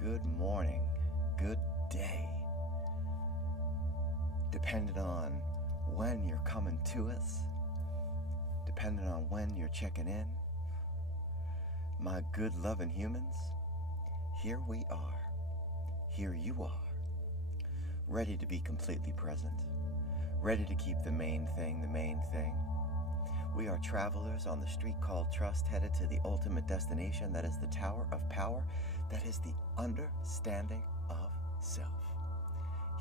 good morning, good day. Depending on when you're coming to us, depending on when you're checking in, my good loving humans, here we are, here you are, ready to be completely present, ready to keep the main thing the main thing. We are travelers on the street called trust, headed to the ultimate destination that is the Tower of Power, that is the understanding of self.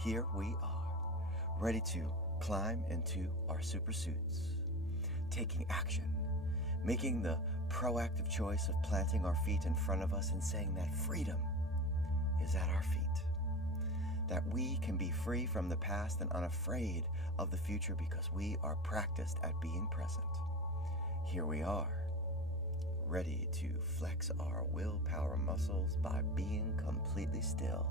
Here we are, ready to climb into our super suits, taking action, making the proactive choice of planting our feet in front of us and saying that freedom is at our feet. That we can be free from the past and unafraid of the future because we are practiced at being present. Here we are, ready to flex our willpower muscles by being completely still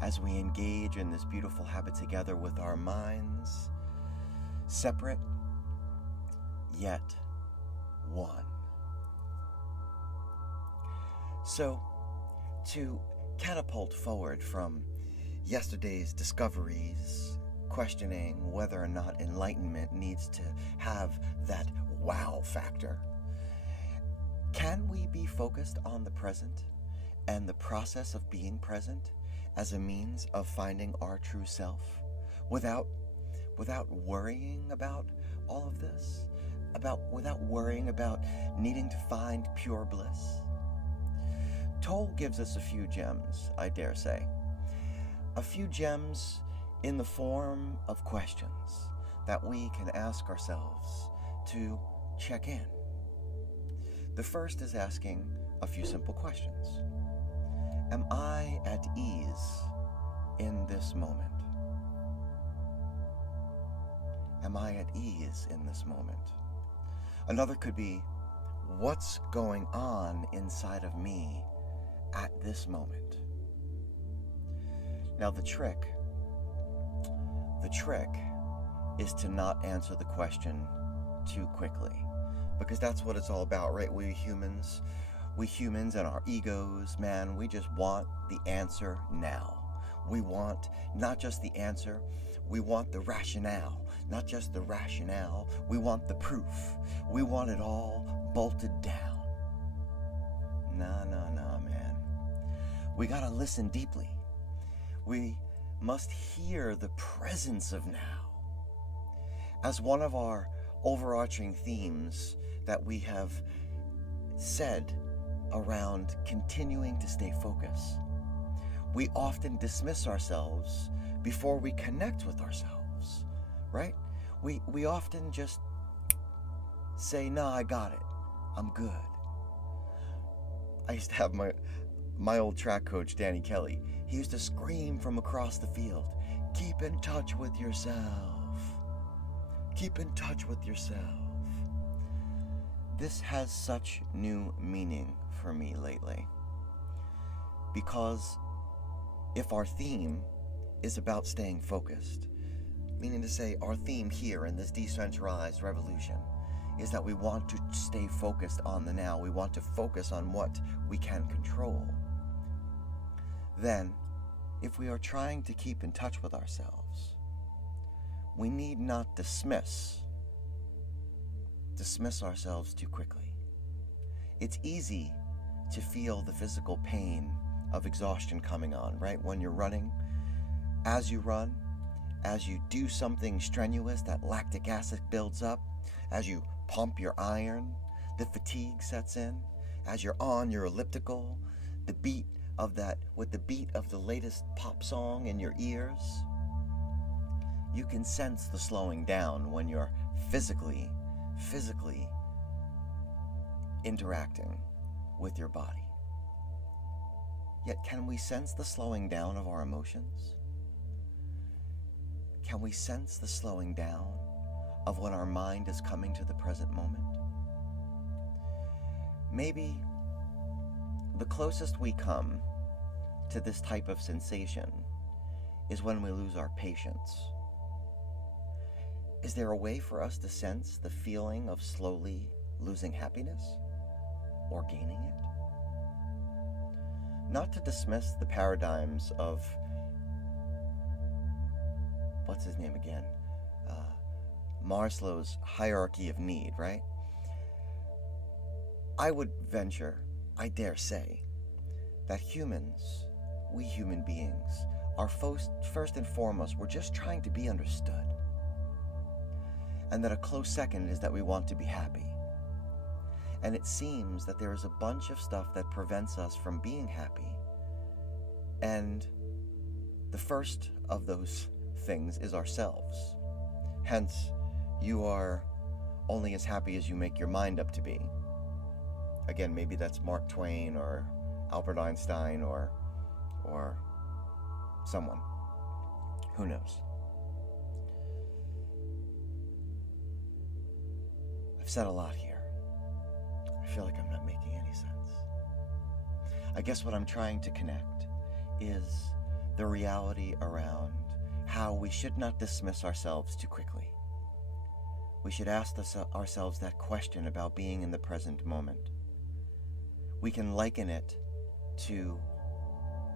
as we engage in this beautiful habit together with our minds separate yet one. So, to catapult forward from yesterday's discoveries, questioning whether or not enlightenment needs to have that wow factor, can we be focused on the present and the process of being present as a means of finding our true self without worrying about all of this, without worrying about needing to find pure bliss? Toll gives us a few gems, I dare say. A few gems in the form of questions that we can ask ourselves to check in. The first is asking a few simple questions. Am I at ease in this moment? Am I at ease in this moment? Another could be, what's going on inside of me at this moment? Now the trick is to not answer the question too quickly, because that's what it's all about, right? We humans and our egos, man, we just want the answer now. We want not just the answer, we want the rationale. Not just the rationale, we want the proof. We want it all bolted down. Nah, man. We gotta listen deeply. We must hear the presence of now. As one of our overarching themes that we have said around continuing to stay focused, we often dismiss ourselves before we connect with ourselves, right? We often just say, nah, I got it. I'm good. I used to have my old track coach, Danny Kelly. He used to scream from across the field, keep in touch with yourself. Keep in touch with yourself. This has such new meaning for me lately. Because if our theme is about staying focused, meaning to say our theme here in this decentralized revolution is that we want to stay focused on the now, we want to focus on what we can control, then if we are trying to keep in touch with ourselves, we need not dismiss ourselves too quickly. It's easy to feel the physical pain of exhaustion coming on, right? When you're running, as you run, as you do something strenuous, that lactic acid builds up. As you pump your iron, the fatigue sets in. As you're on your elliptical, with the beat of the latest pop song in your ears, you can sense the slowing down when you're physically interacting with your body. Yet, can we sense the slowing down of our emotions? Can we sense the slowing down of when our mind is coming to the present moment? Maybe the closest we come to this type of sensation is when we lose our patience. Is there a way for us to sense the feeling of slowly losing happiness or gaining it? not to dismiss the paradigms of, what's his name again? Maslow's hierarchy of need, right? I would venture, I dare say, that humans, we human beings, are first and foremost, we're just trying to be understood. And that a close second is that we want to be happy. And it seems that there is a bunch of stuff that prevents us from being happy. And the first of those things is ourselves. Hence, you are only as happy as you make your mind up to be. Again, maybe that's Mark Twain or Albert Einstein or someone. Who knows? I've said a lot here. I feel like I'm not making any sense. I guess what I'm trying to connect is the reality around how we should not dismiss ourselves too quickly. We should ask ourselves that question about being in the present moment. We can liken it to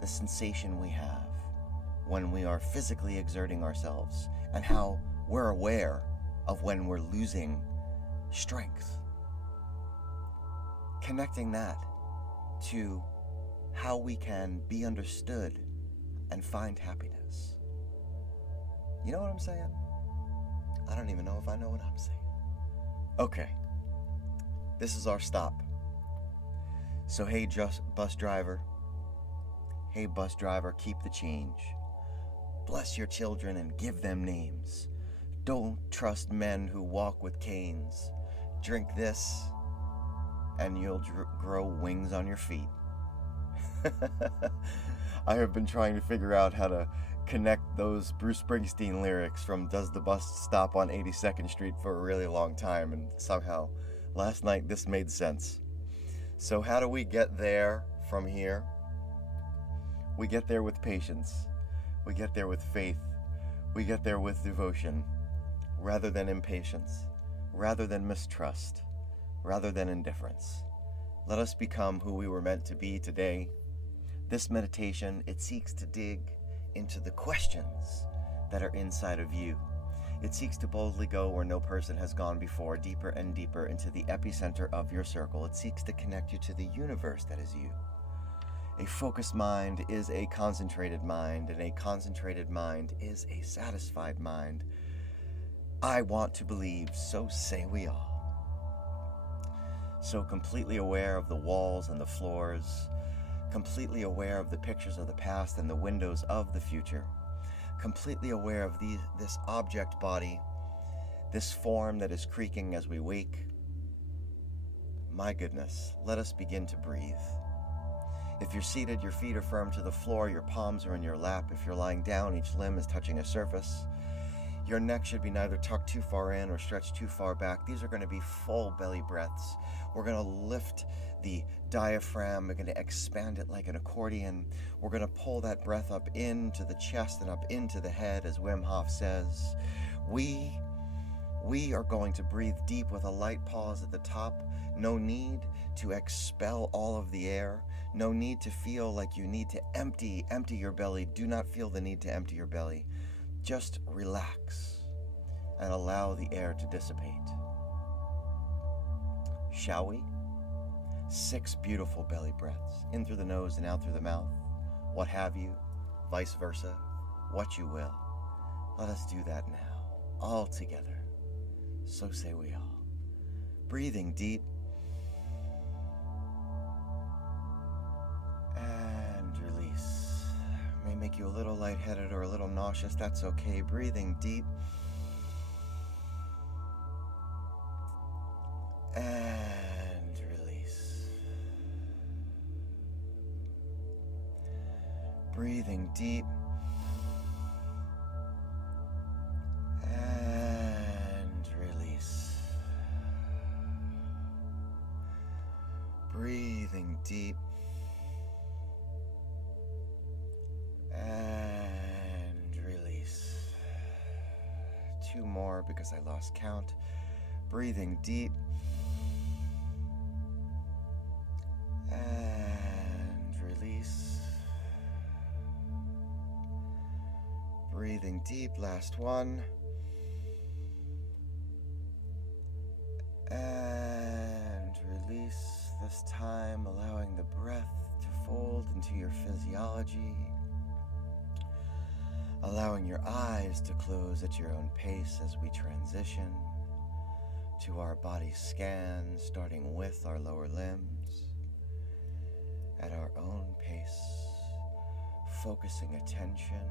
the sensation we have when we are physically exerting ourselves and how we're aware of when we're losing strength. Connecting that to how we can be understood and find happiness. You know what I'm saying? I don't even know if I know what I'm saying. Okay, this is our stop. So hey, bus driver. Hey, bus driver, keep the change. Bless your children and give them names. Don't trust men who walk with canes. Drink this, and you'll grow wings on your feet. I have been trying to figure out how to connect those Bruce Springsteen lyrics from Does the Bus Stop on 82nd Street for a really long time, and somehow last night this made sense. So how do we get there from here? We get there with patience. We get there with faith. We get there with devotion, rather than impatience, rather than mistrust, rather than indifference. Let us become who we were meant to be today. This meditation, it seeks to dig into the questions that are inside of you. It seeks to boldly go where no person has gone before, deeper and deeper into the epicenter of your circle. It seeks to connect you to the universe that is you. A focused mind is a concentrated mind, and a concentrated mind is a satisfied mind. I want to believe, so say we all. So completely aware of the walls and the floors, completely aware of the pictures of the past and the windows of the future, completely aware of this object body, this form that is creaking as we wake. My goodness, let us begin to breathe. If you're seated, your feet are firm to the floor, your palms are in your lap. If you're lying down, each limb is touching a surface. Your neck should be neither tucked too far in or stretched too far back. These are going to be full belly breaths. We're going to lift the diaphragm. We're going to expand it like an accordion. We're going to pull that breath up into the chest and up into the head, as Wim Hof says. We are going to breathe deep with a light pause at the top. No need to expel all of the air. No need to feel like you need to empty your belly. Do not feel the need to empty your belly. Just relax and allow the air to dissipate. Shall we? 6 beautiful belly breaths, in through the nose and out through the mouth. What have you, vice versa, what you will. Let us do that now, all together. So say we all. Breathing deep. And release. May make you a little lightheaded or a little nauseous. That's okay. Breathing deep. And release. Breathing deep. And release. Breathing deep. And release. 2 more because I lost count. Breathing deep. And release. Breathing deep, last one. And release this time, allowing the breath to fold into your physiology. Allowing your eyes to close at your own pace as we transition to our body scan, starting with our lower limbs at our own pace, focusing attention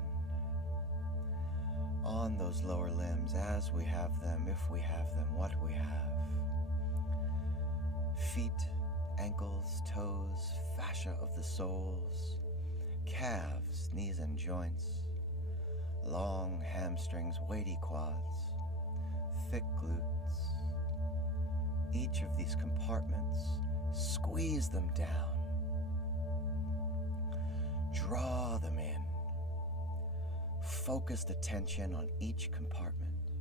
on those lower limbs as we have them, if we have them, what we have. Feet, ankles, toes, fascia of the soles, calves, knees and joints, long hamstrings, weighty quads, thick glutes. Each of these compartments, squeeze them down. Draw them in. Focused attention on each compartment,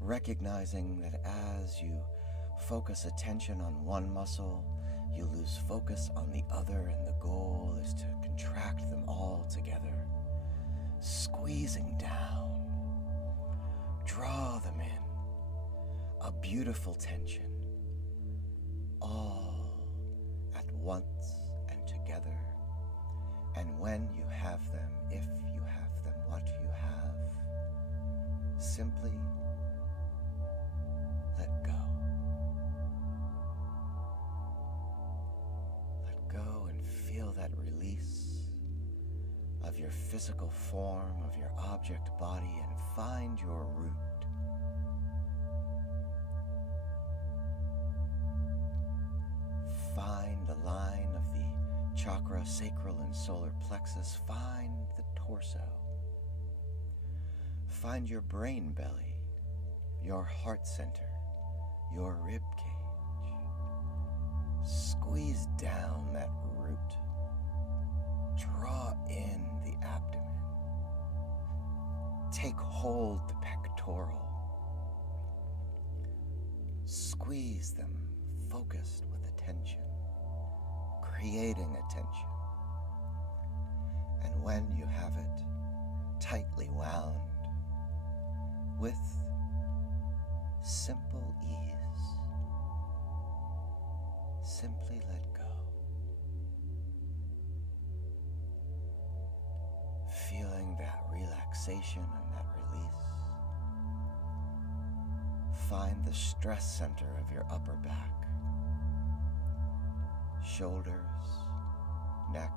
recognizing that as you focus attention on one muscle, you lose focus on the other, and the goal is to contract them all together. Squeezing down. Draw them in. A beautiful tension. All at once and together. And when you have them, if you have them, what you have, simply let go. Let go and feel that release of your physical form, of your object body, and find your root. Find the line of the chakra, sacral and solar plexus. Find the torso. Find your brain belly, your heart center, your rib cage. Squeeze down that root. Draw in the abdomen. Take hold the pectoral. Squeeze them, focused with attention, creating attention. And when you have it tightly wound, with simple ease, simply let go. Feeling that relaxation and that release. Find the stress center of your upper back, shoulders, neck,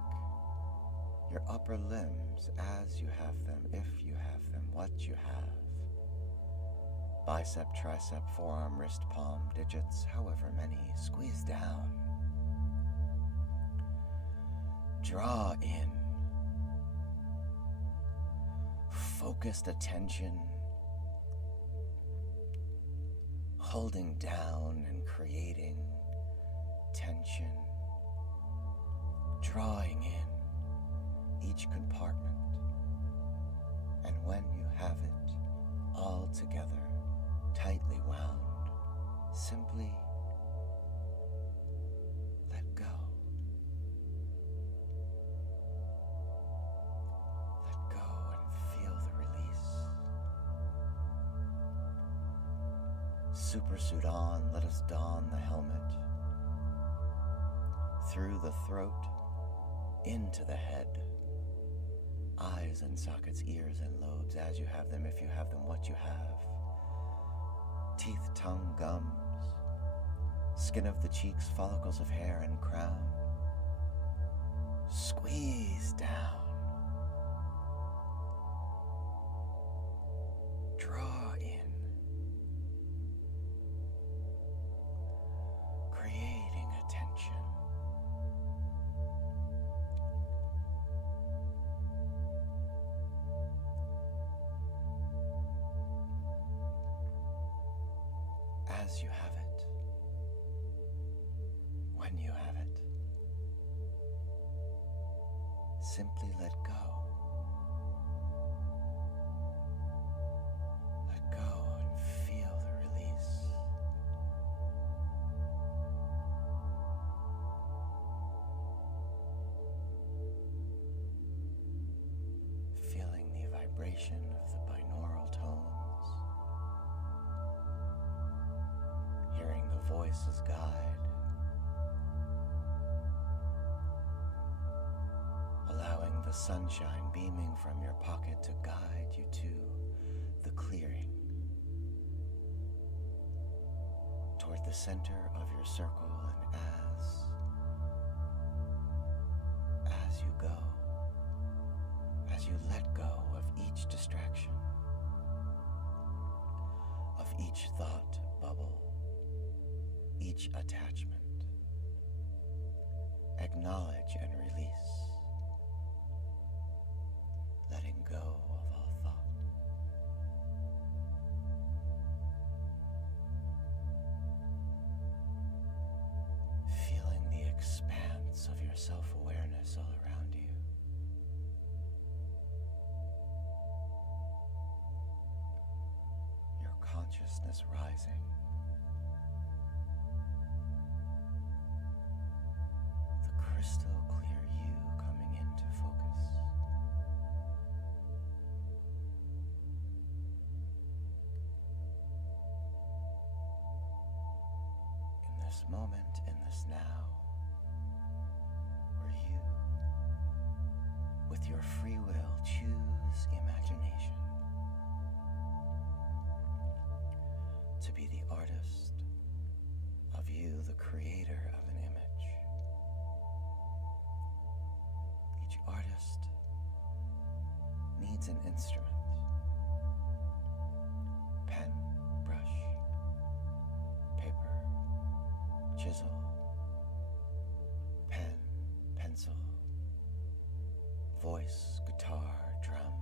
your upper limbs as you have them, if you have them, what you have. Bicep, tricep, forearm, wrist, palm, digits, however many. Squeeze down. Draw in. Focused attention, holding down and creating tension, drawing in each compartment, and when you have it all together, tightly wound, simply let go. Let go and feel the release. Supersuit on, let us don the helmet. Through the throat, into the head. Eyes and sockets, ears and lobes, as you have them, if you have them, what you have. Teeth, tongue, gums, skin of the cheeks, follicles of hair and crown. Squeeze down. Draw in. Creating attention. As you have it, when you have it, simply let go. Let go and feel the release. Feeling the vibration vibration of the binaural tones, hearing the voices guide, allowing the sunshine beaming from your pocket to guide you to the clearing, toward the center of your circle, and as you go, as you let go of each distraction, of each thought bubble, each attachment, acknowledge and release, letting go of all thought. Feeling the expanse of your self-awareness all around you. Your consciousness rising. The crystal clear you coming into focus. In this moment, in this now, where you, with your free will, choose imagination to be the artist of you, the creator of an image. Each artist needs an instrument: pen, brush, paper, chisel, pen, pencil, voice, guitar, drum.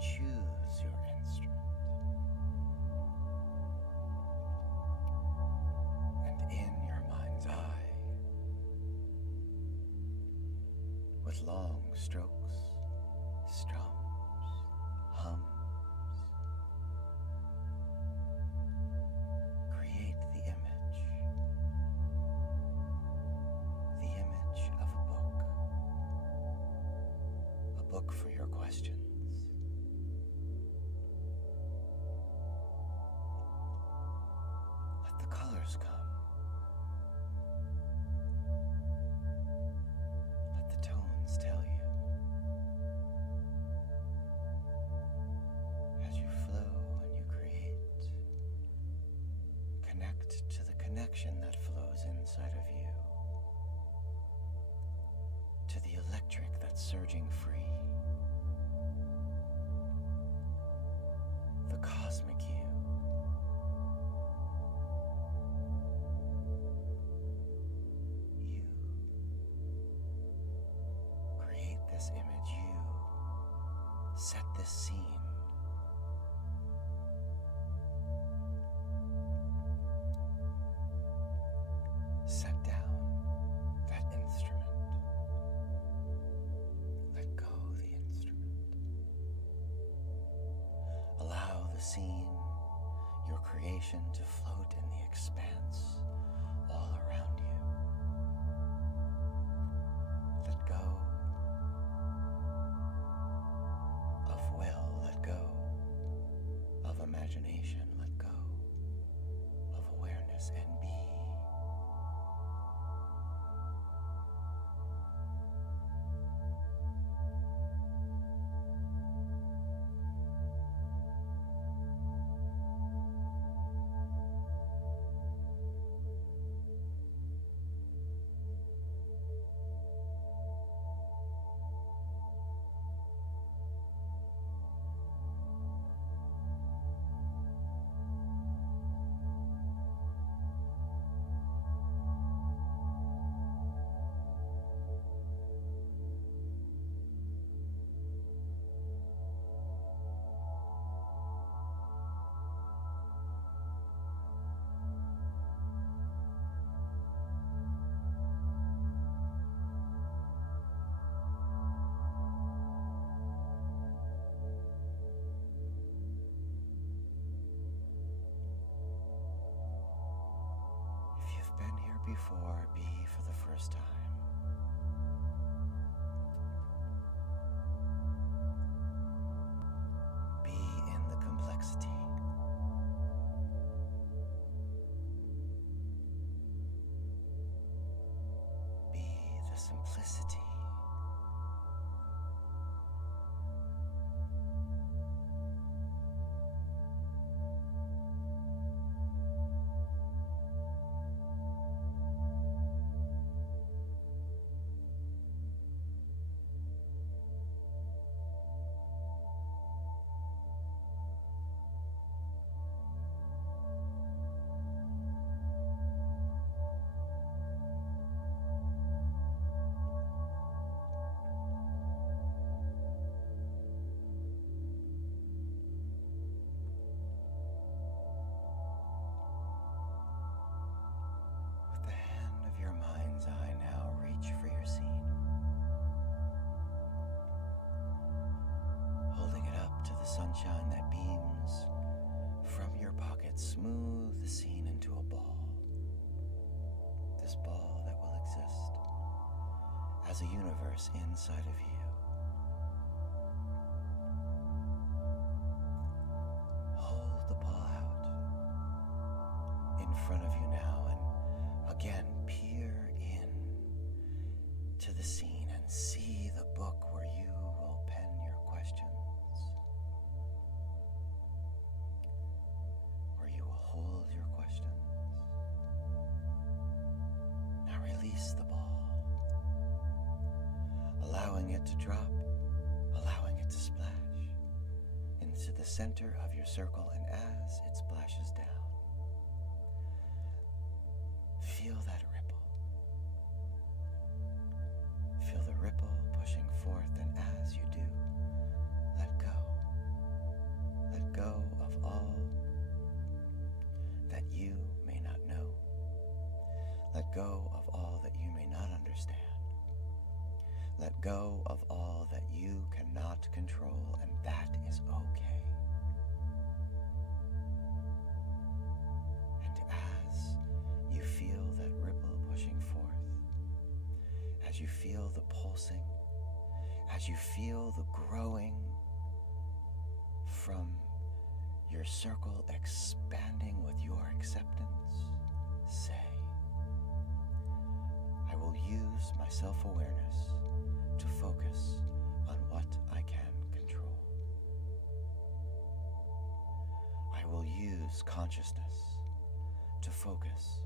Choose your instrument. And in your mind's eye, with long strokes, strums, hums, create the image of a book for your questions. Let the colors come. Let the tones tell you. As you flow and you create, connect to the connection that flows inside of you, to the electric that's surging free, the cosmic you. You create this image, you set this scene. Set down that instrument. Let go the instrument. Allow the scene, your creation, to float in the expanse all around you. Let go of will, let go of imagination, let go of awareness, and be. before, be for the first time. sunshine that beams from your pocket smooth the scene into a ball. This ball that will exist as a universe inside of you. Hold the ball out in front of you now and again peer in to the scene and see the book where you will pen your questions, where you will hold your questions. Now release the ball, allowing it to drop, allowing it to splash into the center of your circle, and as it splashes down, feel that ripple. Feel the ripple pushing forth, and as you do, let go. Let go of all that you may not know. Let go of all that you may not understand. Let go of all that you cannot control, and that is okay. And as you feel that ripple pushing forth, as you feel the pulsing, as you feel the growing from your circle expanding with your acceptance, say, I will use my self-awareness to focus on what I can control. I will use consciousness to focus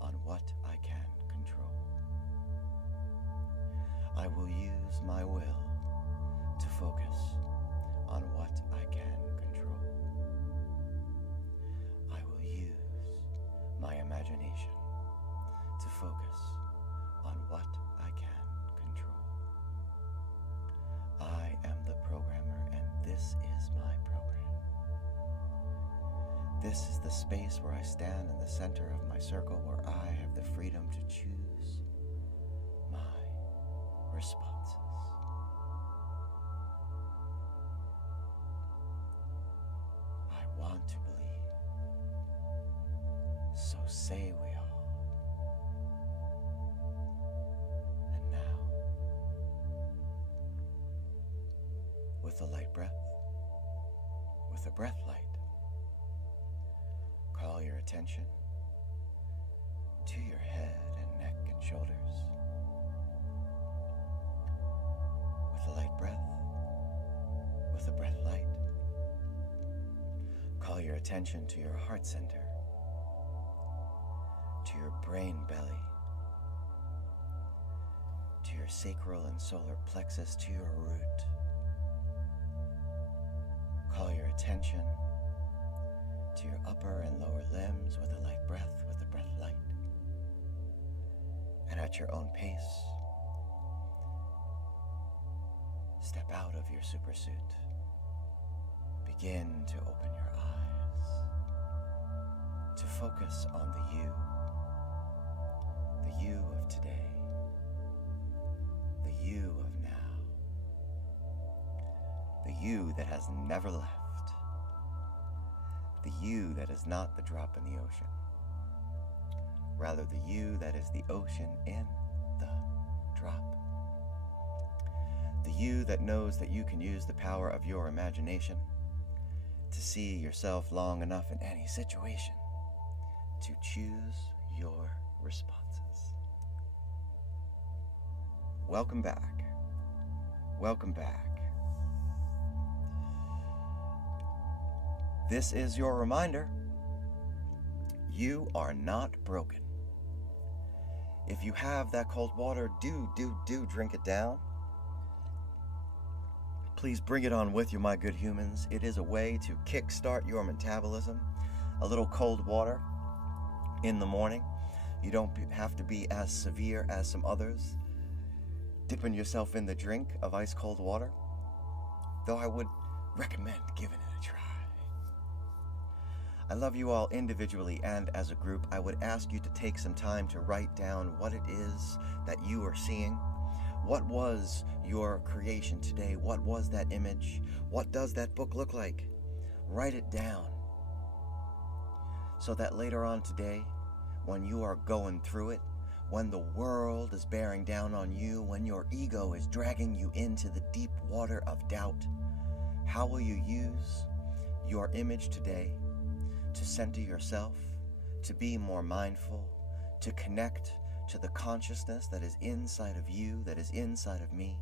on what I can control. I will use my will to focus on what I can control. I will use my imagination to focus on what I can control. I am the programmer, and this is my program. This is the space where I stand in the center of my circle, where I have the freedom to choose my responses. I want to believe, so say we all. And now, with a light breath, with a breath light, call your attention to your head and neck and shoulders. With a light breath, with a breath light, call your attention to your heart center, to your brain belly, to your sacral and solar plexus, to your root. Call your attention to your upper and lower limbs with a light breath, with a breath light. And at your own pace, step out of your supersuit. Begin to open your eyes, to focus on the you of today, the you of now, the you that has never left, the you that is not the drop in the ocean, rather the you that is the ocean in the drop. The you that knows that you can use the power of your imagination to see yourself long enough in any situation to choose your responses. Welcome back. Welcome back. This is your reminder. You are not broken. If you have that cold water, do drink it down. Please bring it on with you, my good humans. It is a way to kickstart your metabolism. A little cold water in the morning. You don't have to be as severe as some others, dipping yourself in the drink of ice cold water, though I would recommend giving it a try. I love you all individually and as a group. I would ask you to take some time to write down what it is that you are seeing, What was your creation today? What was that image? What does that book look like? Write it down so that later on today, when you are going through it, when the world is bearing down on you, when your ego is dragging you into the deep water of doubt, how will you use your image today to center yourself, to be more mindful, to connect to the consciousness that is inside of you, that is inside of me?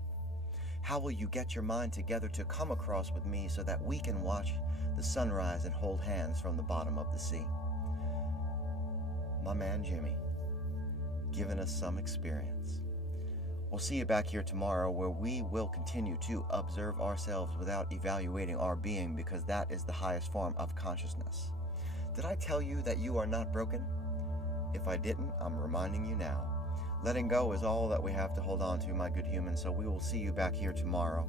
How will you get your mind together to come across with me so that we can watch the sunrise and hold hands from the bottom of the sea? My man Jimmy, giving us some experience. We'll see you back here tomorrow, where we will continue to observe ourselves without evaluating our being, because that is the highest form of consciousness. Did I tell you that you are not broken? If I didn't, I'm reminding you now. Letting go is all that we have to hold on to, my good human, so we will see you back here tomorrow.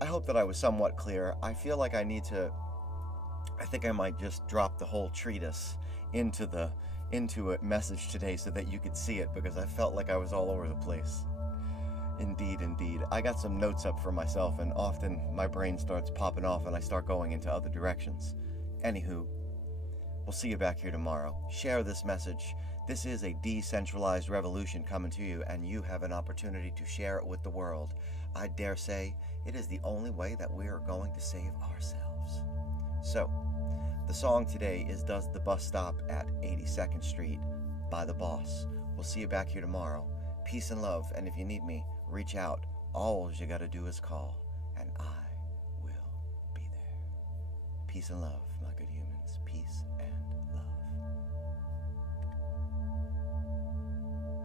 I hope that I was somewhat clear. I feel like I think I might just drop the whole treatise into a message today so that you could see it, because I felt like I was all over the place. Indeed. I got some notes up for myself, and often my brain starts popping off and I start going into other directions. Anywho, we'll see you back here tomorrow. Share this message. This is a decentralized revolution coming to you, and you have an opportunity to share it with the world. I dare say it is the only way that we are going to save ourselves. So, the song today is Does the Bus Stop at 82nd Street by The Boss. We'll see you back here tomorrow. Peace and love, and if you need me, reach out. All you gotta do is call, and I will be there. Peace and love, my